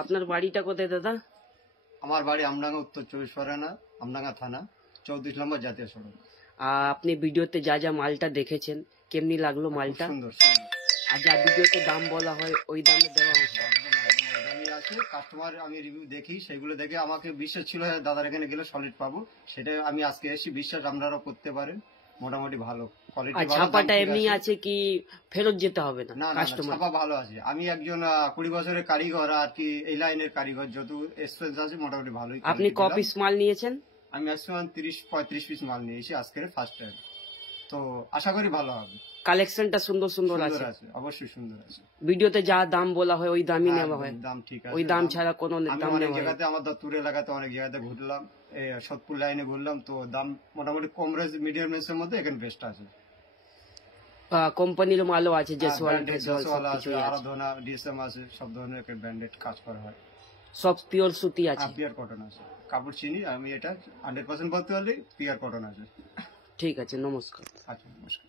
আপনার বাড়িটা কোথায় দাদা? আমার বাড়ি আমডাঙ্গা, উত্তর 24 পরগনা, আমডাঙ্গা থানা, 34 নম্বর জাতীয় সড়ক। আপনি ভিডিওতে যা যা মালটা দেখেছেন কেমনি লাগলো মালটা? সুন্দর সুন্দর। আর যা ভিডিওতে দাম বলা হয় ওই দামে দেওয়া হয়েছে? দামি আছে। কাস্টমার আমি রিভিউ দেখি, সেগুলো দেখে আমাকে বিশ্বাস ছিল দাদার এখানে গেলে সলিড পাবো। সেটা আমি আজকে এসেছি, বিশ্বাস আপনারাও করতে পারেন। মোটামুটি ভালো কোয়ালিটি। আর ছাপাটা এমনি আছে কি ফেরত যেতে হবে না? না না, ছাপা ভালো আছে। আমি একজন 20 বছরের কারিগর আর কি, এই লাইনের কারিগর, যত এক্সপেরিয়েন্স আছে মোটামুটি ভালোই। আপনি ক পিস মাল নিয়েছেন? আমি ম্যাক্সিমাম 30-35 পিস মাল নিয়েছি আজকের ফার্স্ট টাইম, তো আশা করি ভালো হবে। কালেকশনটা সুন্দর সুন্দর আছে, অবশ্যই সুন্দর আছে। ভিডিওতে যা দাম বলা হয় ওই দামই নেওয়া হয়? দাম ঠিক আছে, ওই দাম ছাড়া কোনো দাম অনেক নেওয়া হয়? জায়গাতে আমার দত্তুর এলাকাতে অনেক জায়গাতে ঘুরলাম, সোদপুর লাইনে ঘুরলাম, তো দাম মোটামুটি কম রেঞ্জ, মিডিয়াম রেঞ্জের মধ্যে এখানে বেস্ট আছে। কোম্পানির মালও আছে, জেসওয়াল আছে, আরাধনা, ডিএসএম আছে, সব ধরনের ব্র্যান্ডেড কাজ করা হয়। সব পিওর সুতি আছে, পিওর কটন আছে। কাপড় চিনি আমি, এটা 100% বলতে পারলে পিওর কটন আছে। ঠিক আছে, নমস্কার। আচ্ছা, নমস্কার।